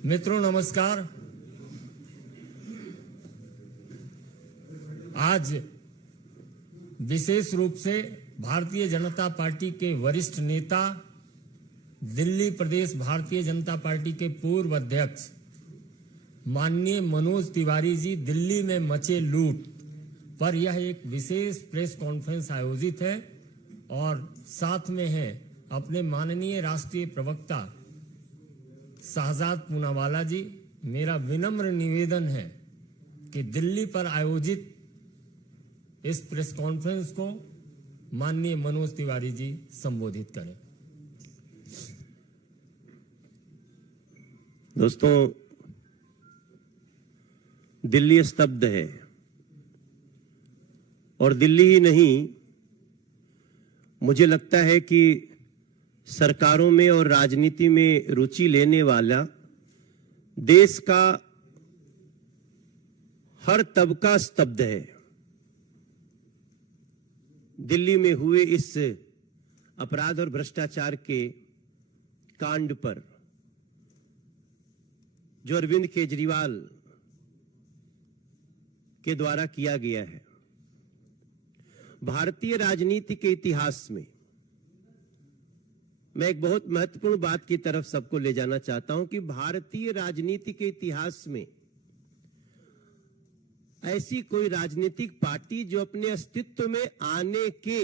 मित्रों नमस्कार। आज विशेष रूप से भारतीय जनता पार्टी के वरिष्ठ नेता, दिल्ली प्रदेश भारतीय जनता पार्टी के पूर्व अध्यक्ष माननीय मनोज तिवारी जी दिल्ली में मचे लूट पर यह एक विशेष प्रेस कॉन्फ्रेंस आयोजित है और साथ में है अपने माननीय राष्ट्रीय प्रवक्ता शहजाद पूनावाला जी। मेरा विनम्र निवेदन है कि दिल्ली पर आयोजित इस प्रेस कॉन्फ्रेंस को माननीय मनोज तिवारी जी संबोधित करें। दोस्तों, दिल्ली स्तब्ध है और दिल्ली ही नहीं, मुझे लगता है कि सरकारों में और राजनीति में रुचि लेने वाला देश का हर तबका स्तब्ध है। दिल्ली में हुए इस अपराध और भ्रष्टाचार के कांड पर जो अरविंद केजरीवाल के द्वारा किया गया है, भारतीय राजनीति के इतिहास में मैं एक बहुत महत्वपूर्ण बात की तरफ सबको ले जाना चाहता हूं कि भारतीय राजनीति के इतिहास में ऐसी कोई राजनीतिक पार्टी जो अपने अस्तित्व में आने के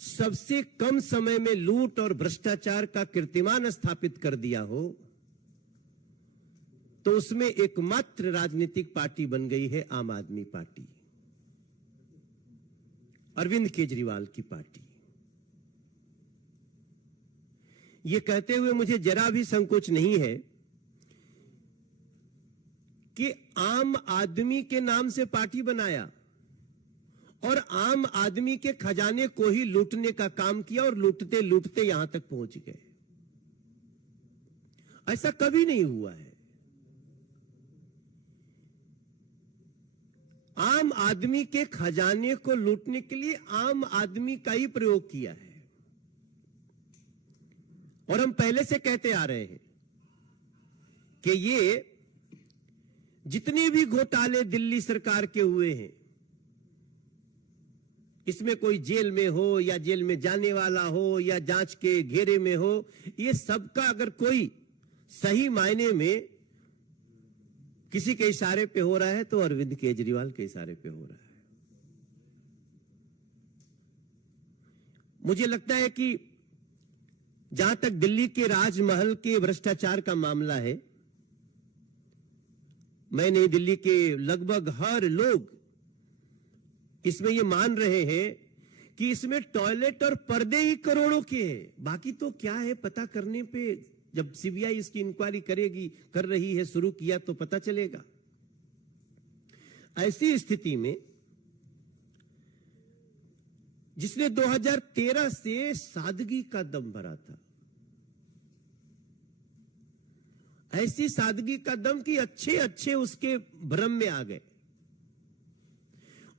सबसे कम समय में लूट और भ्रष्टाचार का कीर्तिमान स्थापित कर दिया हो, तो उसमें एकमात्र राजनीतिक पार्टी बन गई है आम आदमी पार्टी, अरविंद केजरीवाल की पार्टी। ये कहते हुए मुझे जरा भी संकोच नहीं है कि आम आदमी के नाम से पार्टी बनाया और आम आदमी के खजाने को ही लूटने का काम किया और लूटते लूटते यहां तक पहुंच गए। ऐसा कभी नहीं हुआ है। आम आदमी के खजाने को लूटने के लिए आम आदमी का ही प्रयोग किया है और हम पहले से कहते आ रहे हैं कि ये जितने भी घोटाले दिल्ली सरकार के हुए हैं, इसमें कोई जेल में हो या जेल में जाने वाला हो या जांच के घेरे में हो, ये सबका अगर कोई सही मायने में किसी के इशारे पे हो रहा है तो अरविंद केजरीवाल के इशारे पे हो रहा है। मुझे लगता है कि जहां तक दिल्ली के राजमहल के भ्रष्टाचार का मामला है, मैं नहीं, दिल्ली के लगभग हर लोग इसमें ये मान रहे हैं कि इसमें टॉयलेट और पर्दे ही करोड़ों के हैं। बाकी तो क्या है पता करने पे, जब सीबीआई इसकी इंक्वायरी कर रही है, शुरू किया तो पता चलेगा। ऐसी स्थिति में जिसने 2013 से सादगी का दम भरा था, ऐसी सादगी का दम कि अच्छे अच्छे उसके भ्रम में आ गए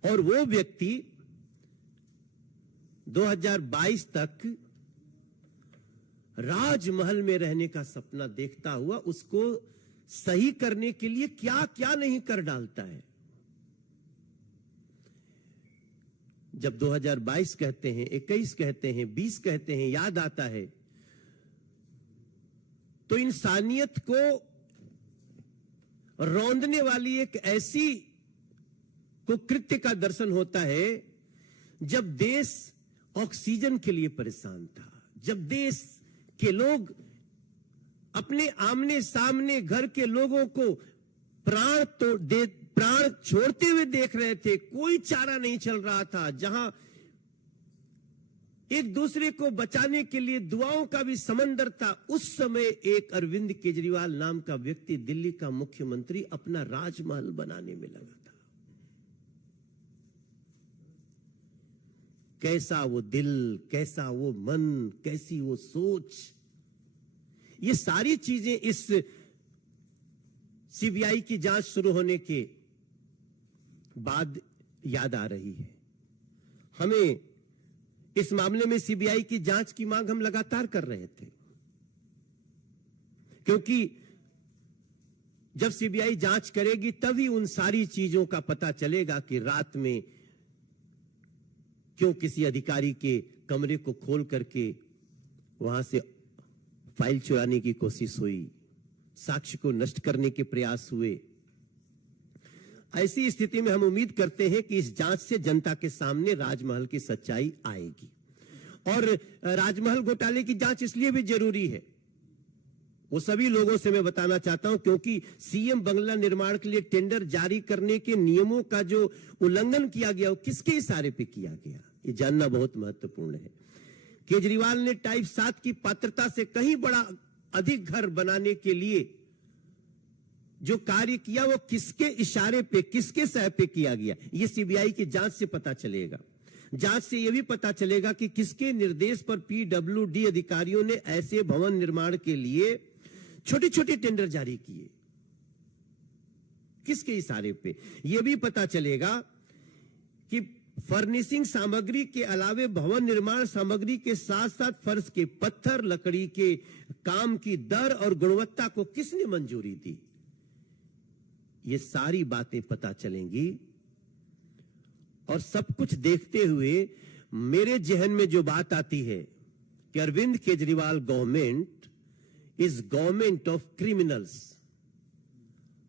और वो व्यक्ति 2022 तक राजमहल में रहने का सपना देखता हुआ उसको सही करने के लिए क्या क्या नहीं कर डालता है। जब 2022 कहते हैं, 21 कहते हैं, 20 कहते हैं, याद आता है तो इंसानियत को रौंदने वाली एक ऐसी कुकृत्य का दर्शन होता है जब देश ऑक्सीजन के लिए परेशान था, जब देश के लोग अपने आमने सामने घर के लोगों को प्राण छोड़ते हुए देख रहे थे, कोई चारा नहीं चल रहा था, जहां एक दूसरे को बचाने के लिए दुआओं का भी समंदर था, उस समय एक अरविंद केजरीवाल नाम का व्यक्ति दिल्ली का मुख्यमंत्री अपना राजमहल बनाने में लगा था। कैसा वो दिल, कैसा वो मन, कैसी वो सोच, ये सारी चीजें इस सीबीआई की जांच शुरू होने के बाद याद आ रही है। हमें इस मामले में सीबीआई की जांच की मांग हम लगातार कर रहे थे। क्योंकि जब सीबीआई जांच करेगी तभी उन सारी चीजों का पता चलेगा कि रात में क्यों किसी अधिकारी के कमरे को खोल करके वहां से फाइल चुराने की कोशिश हुई, साक्ष्य को नष्ट करने के प्रयास हुए। ऐसी स्थिति में हम उम्मीद करते हैं कि इस जांच से जनता के सामने राजमहल की सच्चाई आएगी। और राजमहल घोटाले की जांच इसलिए भी जरूरी है, वो सभी लोगों से मैं बताना चाहता हूं, क्योंकि सीएम बंगला निर्माण के लिए टेंडर जारी करने के नियमों का जो उल्लंघन किया गया वो किसके इशारे पे किया गया, ये जानना बहुत महत्वपूर्ण है। केजरीवाल ने टाइप 7 की पात्रता से कहीं बड़ा अधिक घर बनाने के लिए जो कार्य किया वो किसके इशारे पे, किसके सह पे किया गया, ये सीबीआई की जांच से पता चलेगा। जांच से यह भी पता चलेगा कि किसके निर्देश पर पीडब्ल्यूडी अधिकारियों ने ऐसे भवन निर्माण के लिए छोटे छोटे टेंडर जारी किए, किसके इशारे पे। यह भी पता चलेगा कि फर्निशिंग सामग्री के अलावे भवन निर्माण सामग्री के साथ साथ फर्श के पत्थर, लकड़ी के काम की दर और गुणवत्ता को किसने मंजूरी दी, ये सारी बातें पता चलेंगी। और सब कुछ देखते हुए मेरे जहन में जो बात आती है कि Arvind Kejriwal government is government of criminals,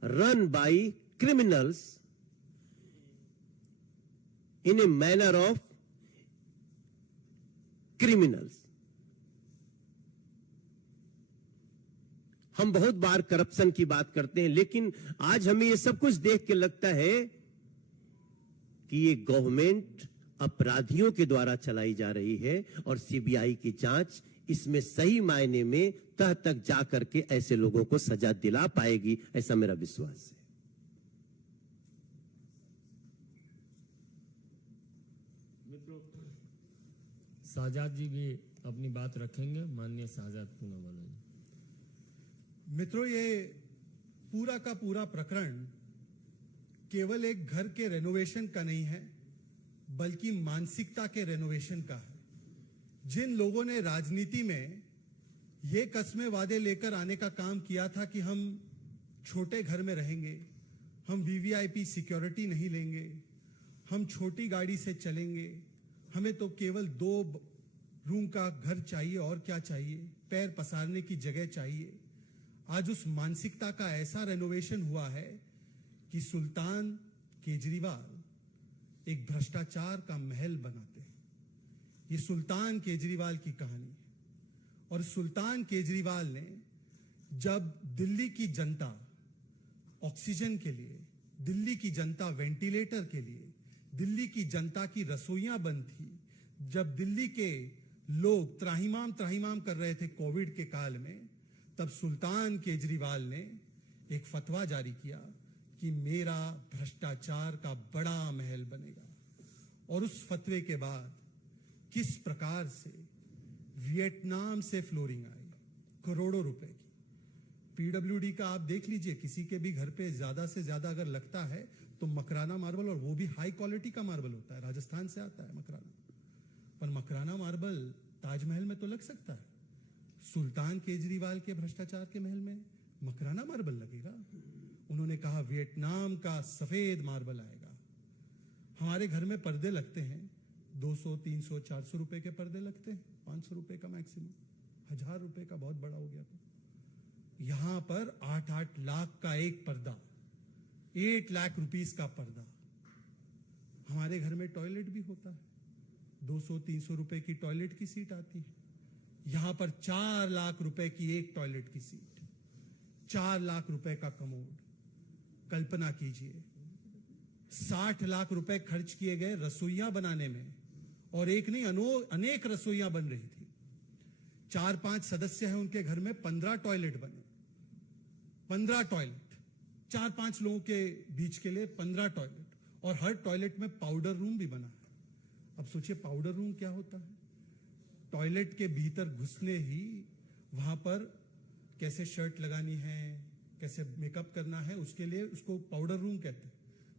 run by criminals in a manner of criminals. हम बहुत बार करप्शन की बात करते हैं, लेकिन आज हमें ये सब कुछ देख के लगता है कि ये गवर्नमेंट अपराधियों के द्वारा चलाई जा रही है और सीबीआई की जांच इसमें सही मायने में तह तक जा करके ऐसे लोगों को सजा दिला पाएगी, ऐसा मेरा विश्वास है। मित्रों, शाहजाद जी भी अपनी बात रखेंगे। माननीय शाहजाद पूनावाला जी। मित्रों, ये पूरा का पूरा प्रकरण केवल एक घर के रेनोवेशन का नहीं है, बल्कि मानसिकता के रेनोवेशन का है। जिन लोगों ने राजनीति में ये कस्में वादे लेकर आने का काम किया था कि हम छोटे घर में रहेंगे, हम वीवीआईपी सिक्योरिटी नहीं लेंगे, हम छोटी गाड़ी से चलेंगे, हमें तो केवल 2 रूम का घर चाहिए और क्या चाहिए, पैर पसारने की जगह चाहिए। आज उस मानसिकता का ऐसा रेनोवेशन हुआ है कि सुल्तान केजरीवाल एक भ्रष्टाचार का महल बनाते हैं। ये सुल्तान केजरीवाल की कहानी है। और सुल्तान केजरीवाल ने जब दिल्ली की जनता ऑक्सीजन के लिए, दिल्ली की जनता वेंटिलेटर के लिए, दिल्ली की जनता की रसोइयां बंद थी, जब दिल्ली के लोग त्राहिमाम त्राहिमाम कर रहे थे कोविड के काल में, तब सुल्तान केजरीवाल ने एक फतवा जारी किया कि मेरा भ्रष्टाचार का बड़ा महल बनेगा। और उस फतवे के बाद किस प्रकार से वियतनाम से फ्लोरिंग आई, करोड़ों रुपए की। पीडब्ल्यूडी का आप देख लीजिए, किसी के भी घर पे ज्यादा से ज्यादा अगर लगता है तो मकराना मार्बल, और वो भी हाई क्वालिटी का मार्बल होता है, राजस्थान से आता है मकराना। पर मकराना मार्बल ताजमहल में तो लग सकता है, सुल्तान केजरीवाल के भ्रष्टाचार के महल में मकराना मार्बल लगेगा। उन्होंने कहा वियतनाम का सफेद मार्बल आएगा। हमारे घर में पर्दे लगते हैं, 200, 300, 400 रुपए के पर्दे लगते हैं, 500 रुपए का मैक्सिमम, 1000 रुपए का बहुत बड़ा हो गया। तो यहां पर 8-8 लाख का एक पर्दा, 8 लाख रुपीस का पर्दा। हमारे घर में टॉयलेट भी होता है, 200-300 रुपए की टॉयलेट की सीट आती है। यहां पर 4 लाख रुपए की एक टॉयलेट की सीट, 4 लाख रुपए का कमोड। कल्पना कीजिए, 60 लाख रुपए खर्च किए गए रसोइयां बनाने में, और एक नहीं अनेक रसोइयां बन रही थी। 4-5 सदस्य हैं उनके घर में, 15 टॉयलेट बने, 15 टॉयलेट, 4-5 लोगों के बीच के लिए 15 टॉयलेट, और हर टॉयलेट में पाउडर रूम भी बना है। अब सोचिए पाउडर रूम क्या होता है। टॉयलेट के भीतर घुसने ही वहां पर कैसे शर्ट लगानी है, कैसे मेकअप करना है, उसके लिए उसको पाउडर रूम कहते हैं।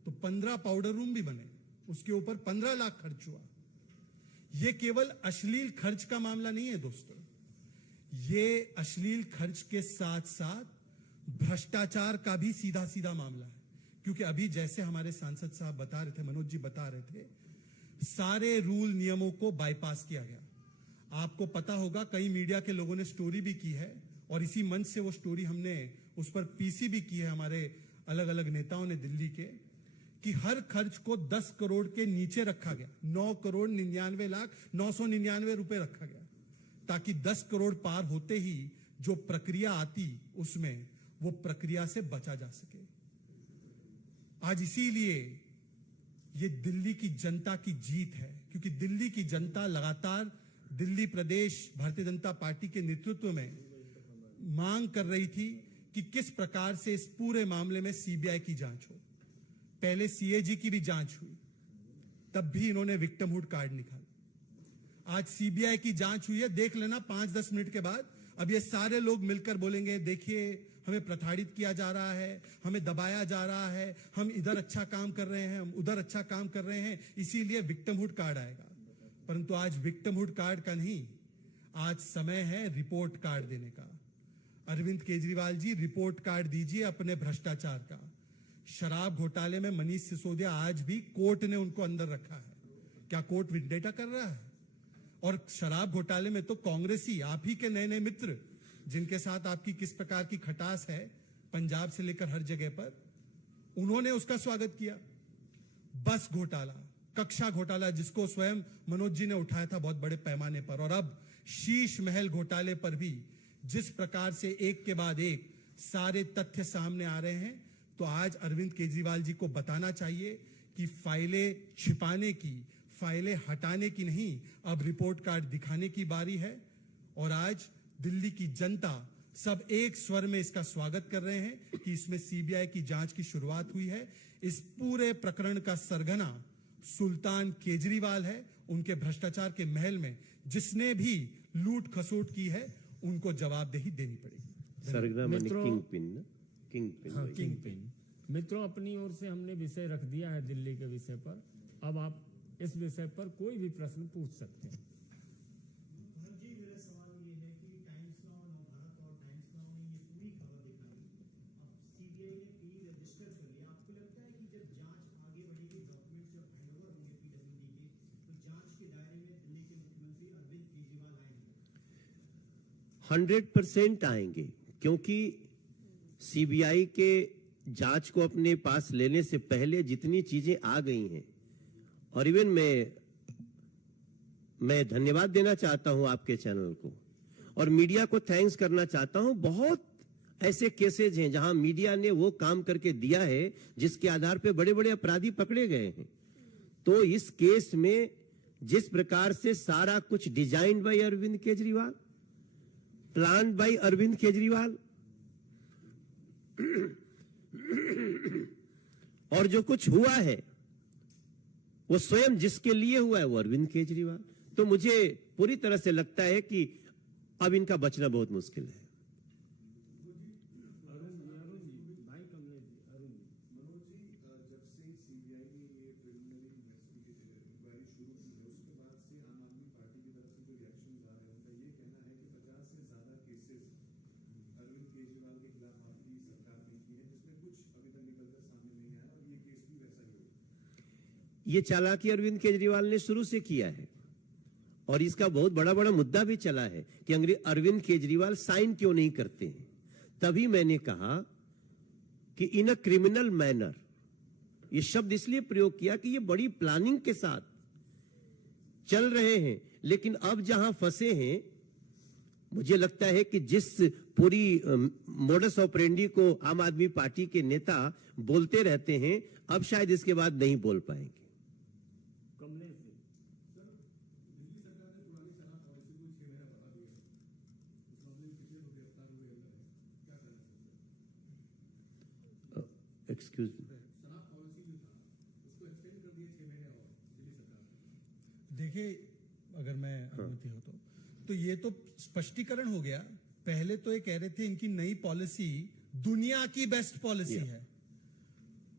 तो 15 पाउडर रूम भी बने, उसके ऊपर 15 लाख खर्च हुआ। यह केवल अश्लील खर्च का मामला नहीं है दोस्तों, ये अश्लील खर्च के साथ साथ भ्रष्टाचार का भी सीधा सीधा मामला है, क्योंकि अभी जैसे हमारे सांसद साहब बता रहे थे, मनोज जी बता रहे थे, सारे रूल नियमों को बाईपास किया गया। आपको पता होगा, कई मीडिया के लोगों ने स्टोरी भी की है और इसी मंच से वो स्टोरी हमने उस पर पीसी भी की है, हमारे अलग अलग नेताओं ने दिल्ली के, कि हर खर्च को 10 करोड़ के नीचे रखा गया। 9,99,999 रुपए रखा गया, ताकि 10 करोड़ पार होते ही जो प्रक्रिया आती उसमें वो प्रक्रिया से बचा जा सके। आज इसीलिए ये दिल्ली की जनता की जीत है, क्योंकि दिल्ली की जनता लगातार दिल्ली प्रदेश भारतीय जनता पार्टी के नेतृत्व में मांग कर रही थी कि किस प्रकार से इस पूरे मामले में सीबीआई की जांच हो। पहले सीएजी की भी जांच हुई, तब भी इन्होंने विक्टिमहुड कार्ड निकाला। आज सीबीआई की जांच हुई है, देख लेना 5-10 मिनट के बाद अब ये सारे लोग मिलकर बोलेंगे, देखिए हमें प्रताड़ित किया जा रहा है, हमें दबाया जा रहा है, हम इधर अच्छा काम कर रहे हैं, हम उधर अच्छा काम कर रहे हैं, इसीलिए विक्टिमहुड कार्ड आएगा। परंतु आज विक्टिमहुड कार्ड का नहीं, आज समय है रिपोर्ट कार्ड देने का। अरविंद केजरीवाल जी, रिपोर्ट कार्ड दीजिए अपने भ्रष्टाचार का। शराब घोटाले में मनीष सिसोदिया, आज भी कोर्ट ने उनको अंदर रखा है। क्या कोर्ट विंडेटा कर रहा है? और शराब घोटाले में तो कांग्रेसी, आप ही के नए नए मित्र, जिनके साथ आपकी किस प्रकार की खटास है पंजाब से लेकर हर जगह पर, उन्होंने उसका स्वागत किया। बस घोटाला, कक्षा घोटाला, जिसको स्वयं मनोज जी ने उठाया था बहुत बड़े पैमाने पर, और अब शीश महल घोटाले पर भी जिस प्रकार से एक के बाद एक सारे तथ्य सामने आ रहे हैं, तो आज अरविंद केजरीवाल जी को बताना चाहिए कि फाइलें छिपाने की, फाइलें हटाने की नहीं, अब रिपोर्ट कार्ड दिखाने की बारी है। और आज दिल्ली की जनता सब एक स्वर में इसका स्वागत कर रहे हैं कि इसमें सीबीआई की जांच की शुरुआत हुई है। इस पूरे प्रकरण का सरगना सुल्तान केजरीवाल है। उनके भ्रष्टाचार के महल में जिसने भी लूट खसोट की है, उनको जवाबदेही देनी पड़ेगी। सरगना माने मित्रों- किंग पिन ना, किंग पिन। हाँ, किंग पिन। मित्रों, अपनी ओर से हमने विषय रख दिया है दिल्ली के विषय पर। अब आप इस विषय पर कोई भी प्रश्न पूछ सकते हैं। जी, मेरा सवाल ये है कि टाइम्स नाउ, नवभारत और टाइम्स नाउ ने ये पूरी खबर दिखाई। अब सीबीआई ने पी रजिस्टर कर लिया। आपको लगता है कि जब जांच आगे बढ़ेगी, डॉक्यूमेंट्स जब हैंडओवर होंगे पीडब्ल्यूडी के, तो जांच के दायरे में दिल्ली के मुख्यमंत्री अरविंद केजरीवाल आएंगे? 100% आएंगे, क्योंकि सीबीआई के जांच को अपने पास लेने से पहले जितनी चीजें आ गई हैं, और इवन मैं धन्यवाद देना चाहता हूं आपके चैनल को और मीडिया को थैंक्स करना चाहता हूं। बहुत ऐसे केसेज हैं जहां मीडिया ने वो काम करके दिया है जिसके आधार पे बड़े बड़े अपराधी पकड़े गए हैं। तो इस केस में जिस प्रकार से सारा कुछ design by Arvind Kejriwal, plan by Arvind Kejriwal, और जो कुछ हुआ है वो स्वयं जिसके लिए हुआ है वो अरविंद केजरीवाल। तो मुझे पूरी तरह से लगता है कि अब इनका बचना बहुत मुश्किल है। ये चालाकी अरविंद केजरीवाल ने शुरू से किया है और इसका बहुत बड़ा बड़ा मुद्दा भी चला है कि अरविंद केजरीवाल साइन क्यों नहीं करते हैं। तभी मैंने कहा कि इन अ क्रिमिनल मैनर, ये शब्द इसलिए प्रयोग किया कि ये बड़ी प्लानिंग के साथ चल रहे हैं। लेकिन अब जहां फंसे हैं, मुझे लगता है कि जिस पूरी मोडस ऑपरेंडी को आम आदमी पार्टी के नेता बोलते रहते हैं, अब शायद इसके बाद नहीं बोल पाएंगे। एक्सक्यूज मी, देखिए, अगर मैं अनुमति हो तो ये तो स्पष्टीकरण हो गया। पहले तो ये कह रहे थे इनकी नई पॉलिसी दुनिया की बेस्ट पॉलिसी है,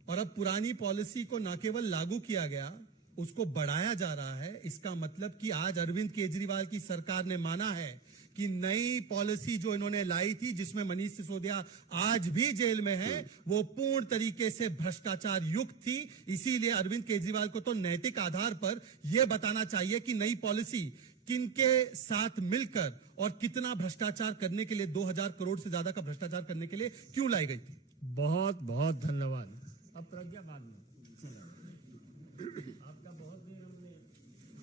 और अब पुरानी पॉलिसी को न केवल लागू किया गया, उसको बढ़ाया जा रहा है। इसका मतलब कि आज अरविंद केजरीवाल की सरकार ने माना है कि नई पॉलिसी जो इन्होंने लाई थी जिसमें मनीष सिसोदिया आज भी जेल में है, वो पूर्ण तरीके से भ्रष्टाचार युक्त थी। इसीलिए अरविंद केजरीवाल को तो नैतिक आधार पर यह बताना चाहिए कि नई पॉलिसी किनके साथ मिलकर और कितना भ्रष्टाचार करने के लिए, 2000 करोड़ से ज्यादा का भ्रष्टाचार करने के लिए क्यों लाई गई थी। बहुत बहुत धन्यवाद। अब प्रज्ञा बाद में।